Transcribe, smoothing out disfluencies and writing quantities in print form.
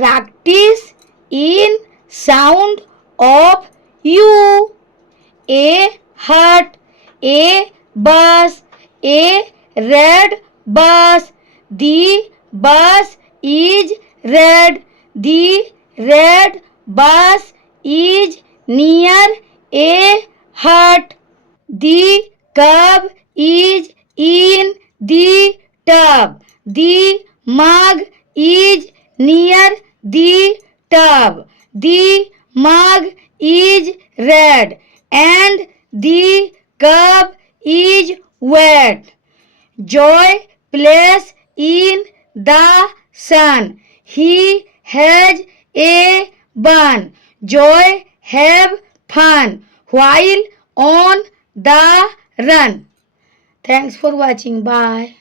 practice in sound of U. A hut, a bus, a red bus. The bus is red. The red bus is near a hut. The cup is in the tub. The mug is near the tub. The mug is red and the cup is wet. Joy plays in the sun. He has a bun. Joy have fun while on the run. Thanks for watching. Bye.